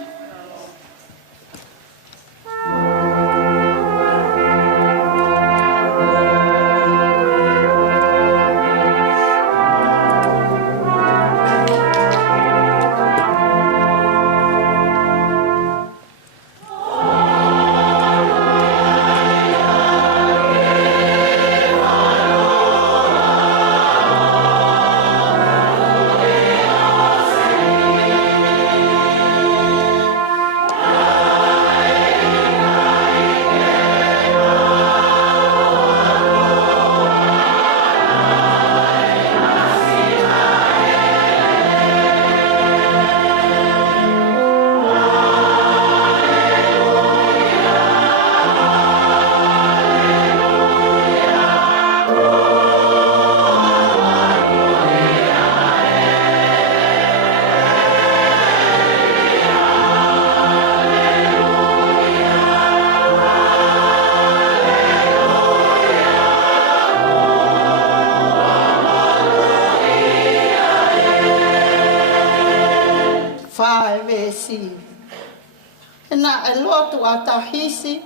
Na e lotu a tahisi,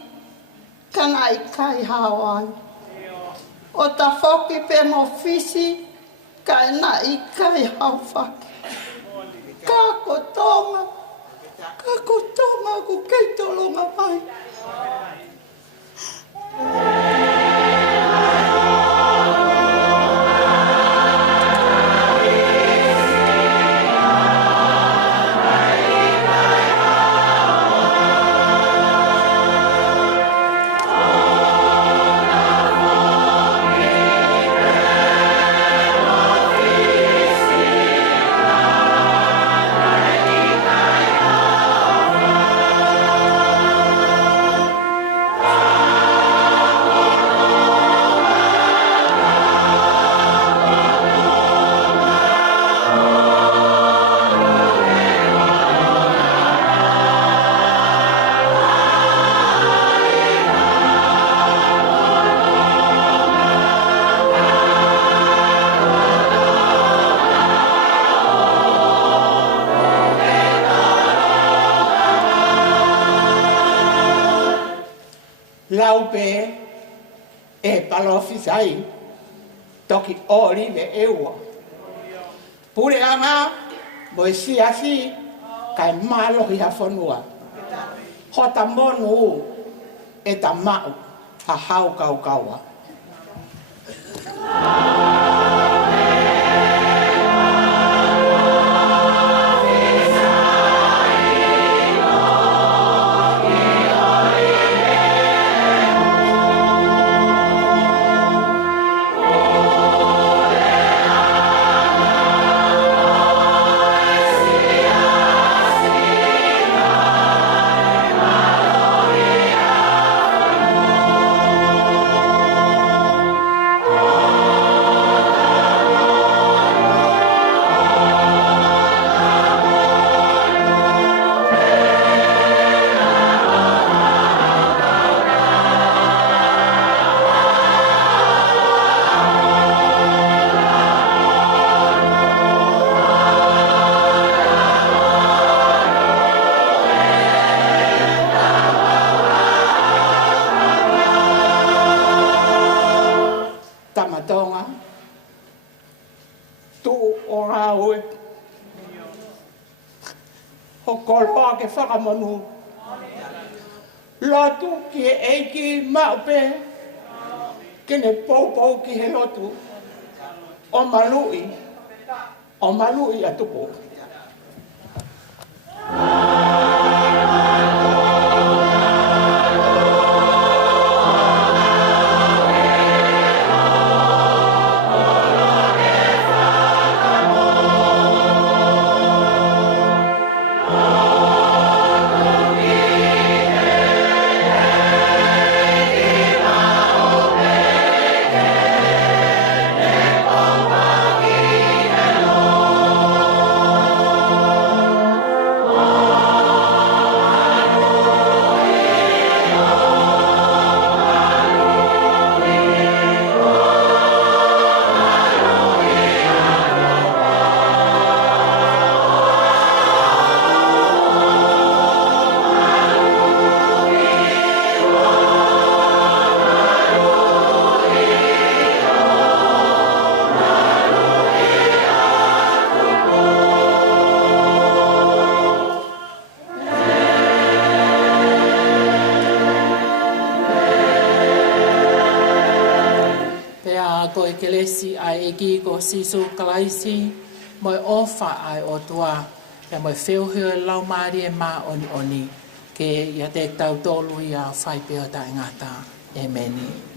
kana i kai hawai. O ta whoki pe mo fisi, ka e na i kai hawhaki. Kako tonga ku kei tolonga mai. Laupe e palofisai toki olive eua. Pure anga boisi asi kai malo hi hafonua. Hota monu e tamau ha hau kau kaua. Oh oe. Ho koloa ke whakamanu. Latu ki e eiki maupe. Kene pōpō ki he lotu. O malui. O malui a tupu. Kolisi ai eki ko sisu kalaisi moi ofa ai o tua e moi whewhua lau maari e mā oni oni ke ia te tau tolu ia whai peo ta ingata. Ameni.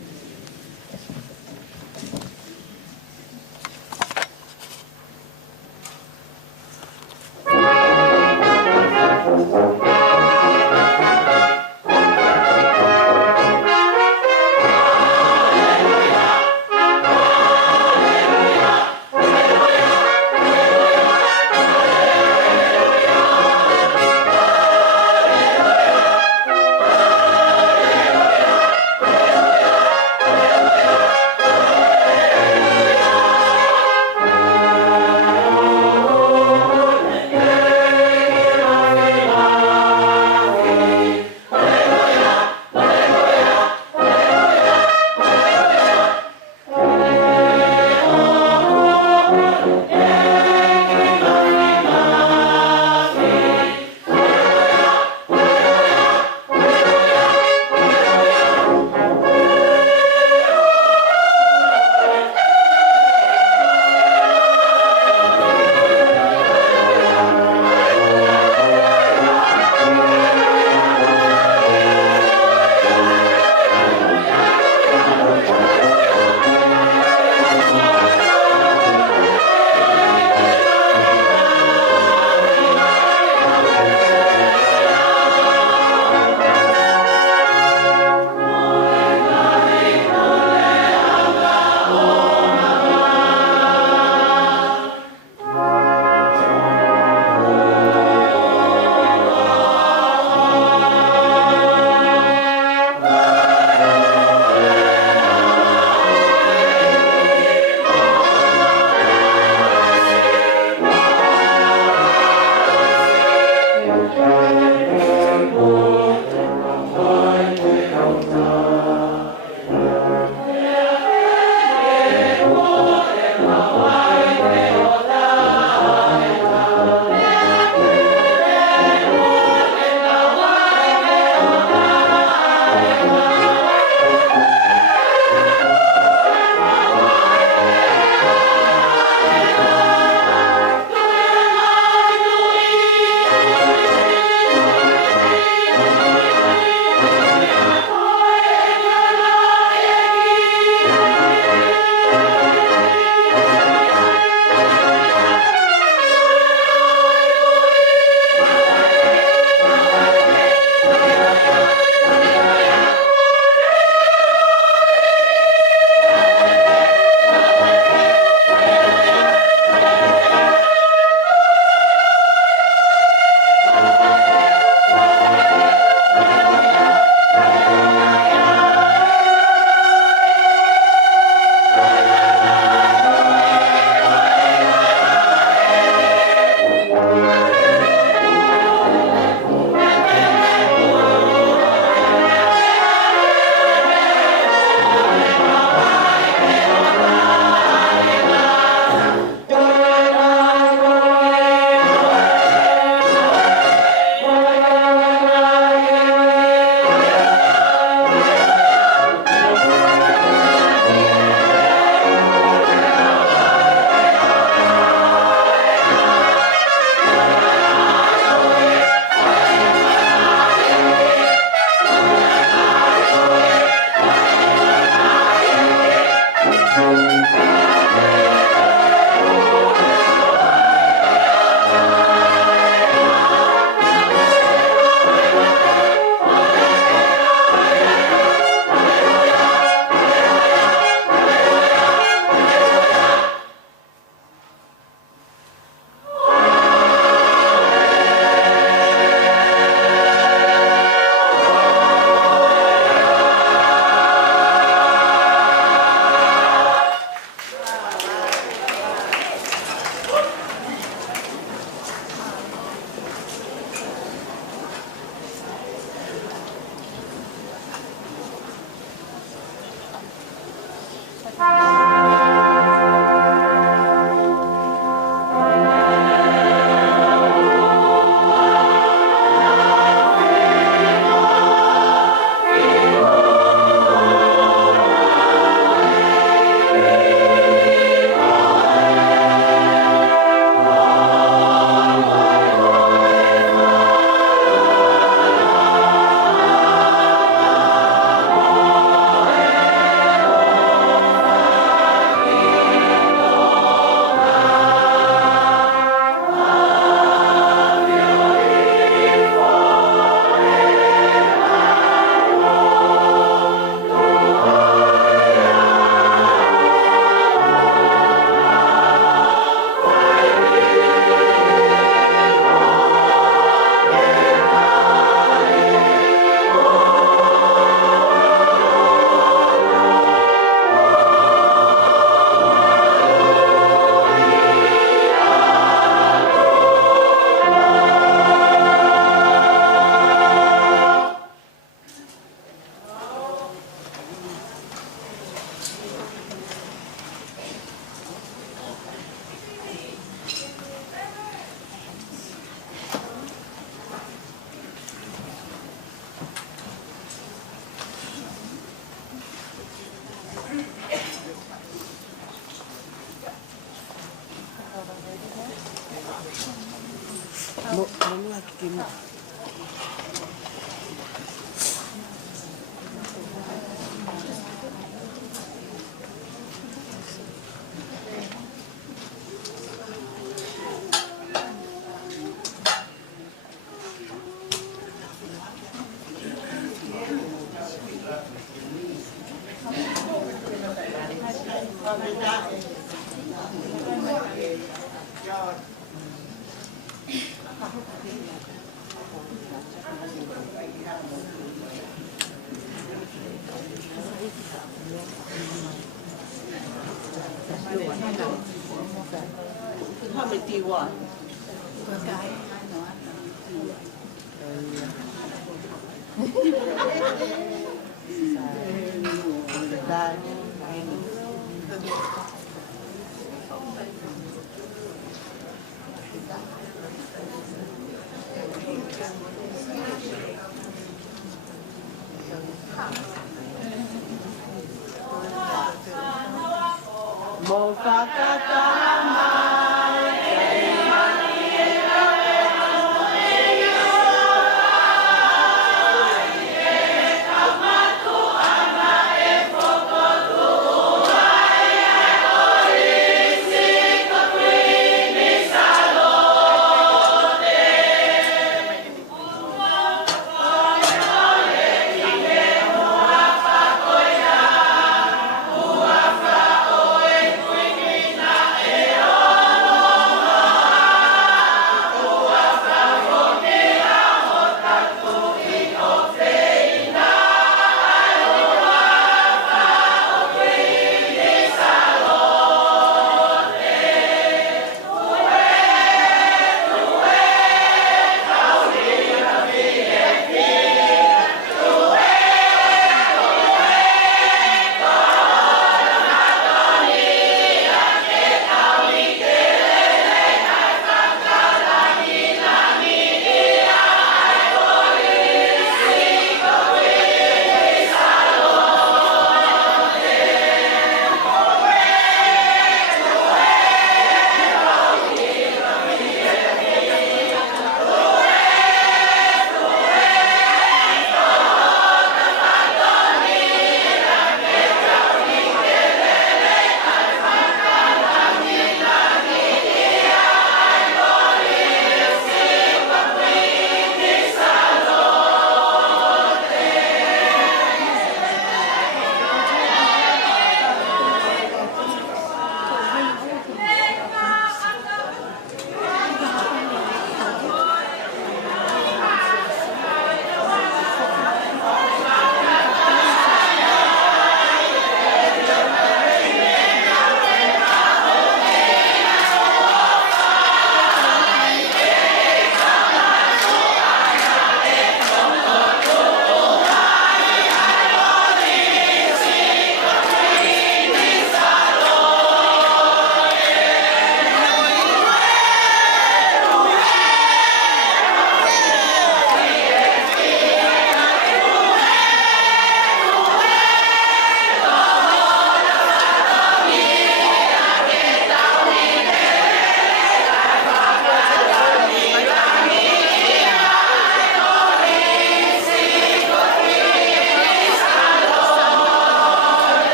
Tukua'aho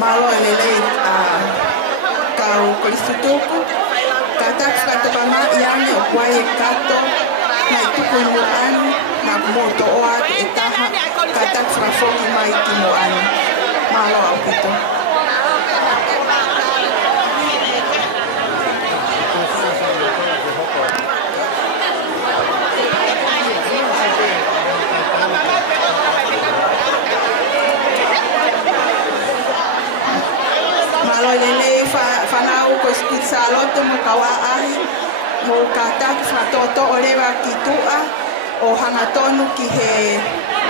malo lele kau Kolisi tuku katak katoka ma iane o kwai kato na tuku'aho na moto oa etaha katak frafoki mai tuku'aho malo au kito. Malo lele fanau ko Salote mo Tukua'aho mo katak fratoto olewa ki tu'a o hangatonu ki he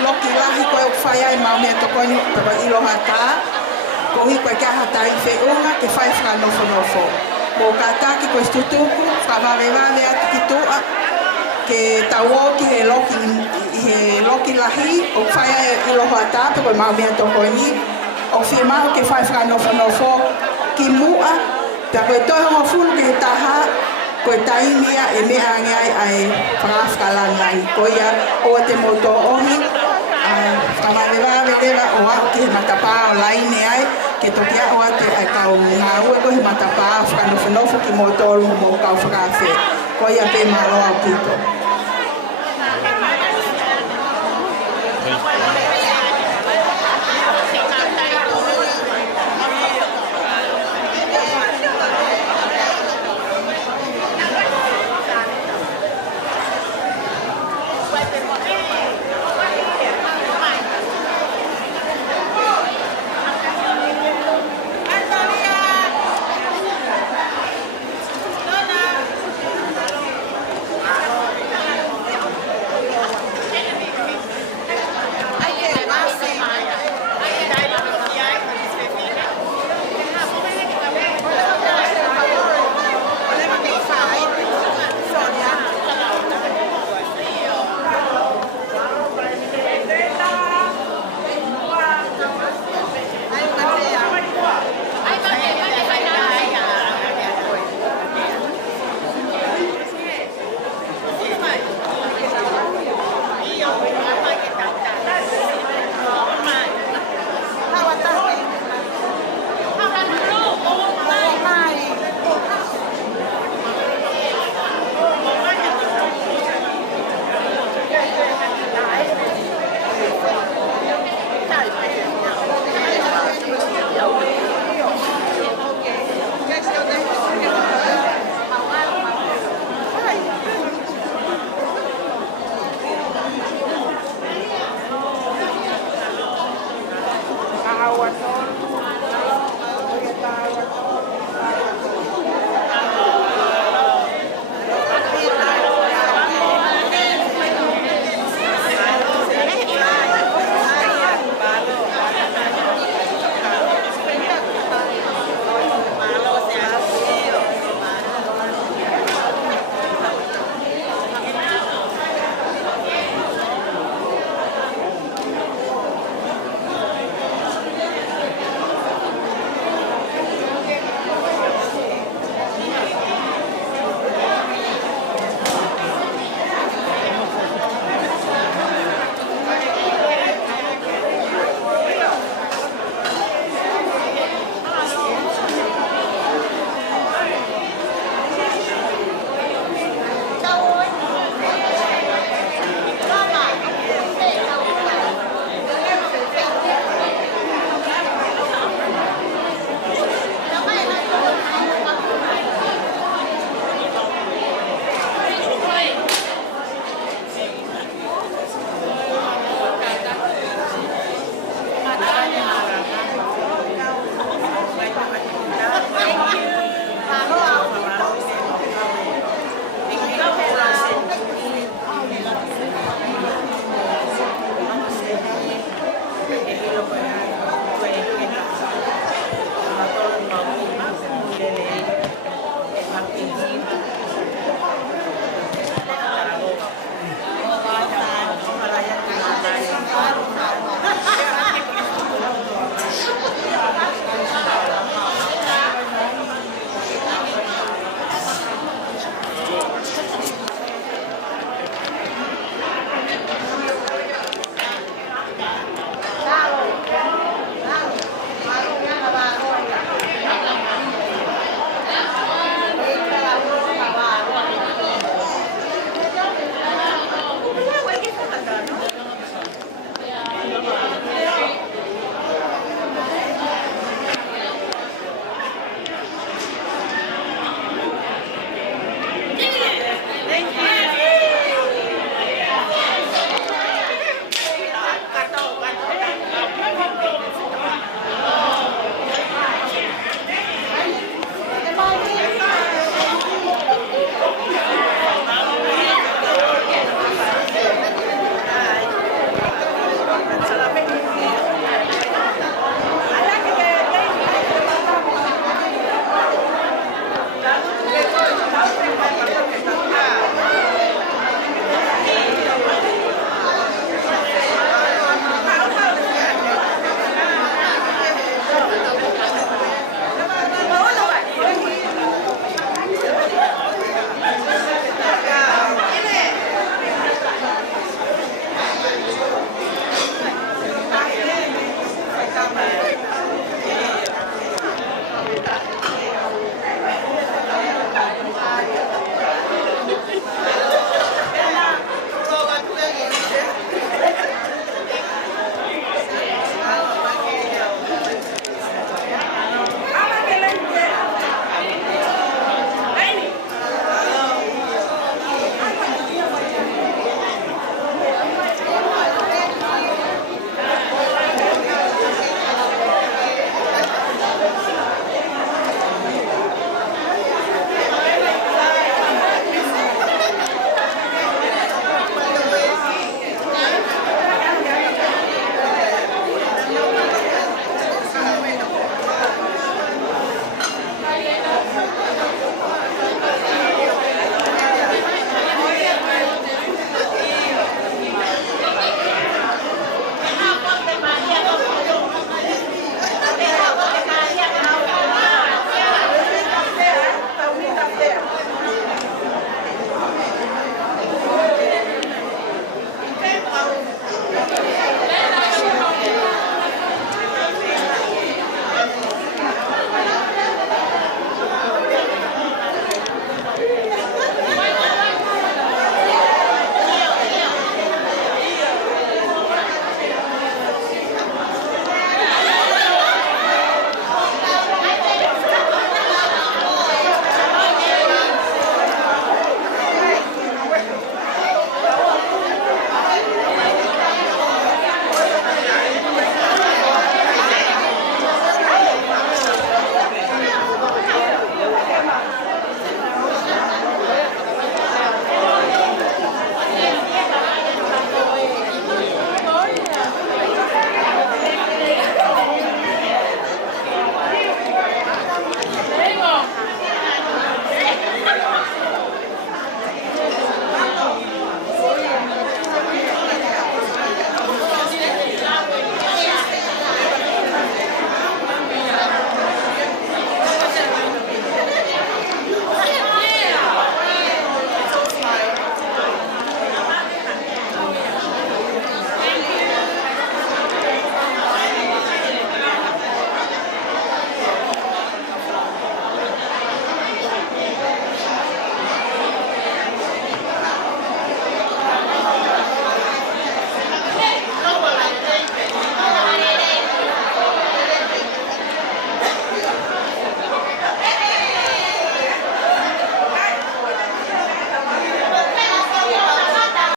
loki lahi ko faya e mau me tokoni pa iloha ta ko hi ko ka hata I fe unga ke fai fra nofo mo katak ko tutuku fra vave at ki tu'a ke tawo ki he loki lahi o faya e iloha ta ko mau me tokoni o firma ke fai fra nofo ki mua ta ko to ho fulu ke taha ko taimia e me angai ai frafkala ngai ko ya o te moto ohi kama leva o ke matapa online ai ke tokia o te ka o nga o ko matapa fra no ki moto mo ka frafe ko ya pe malo a pito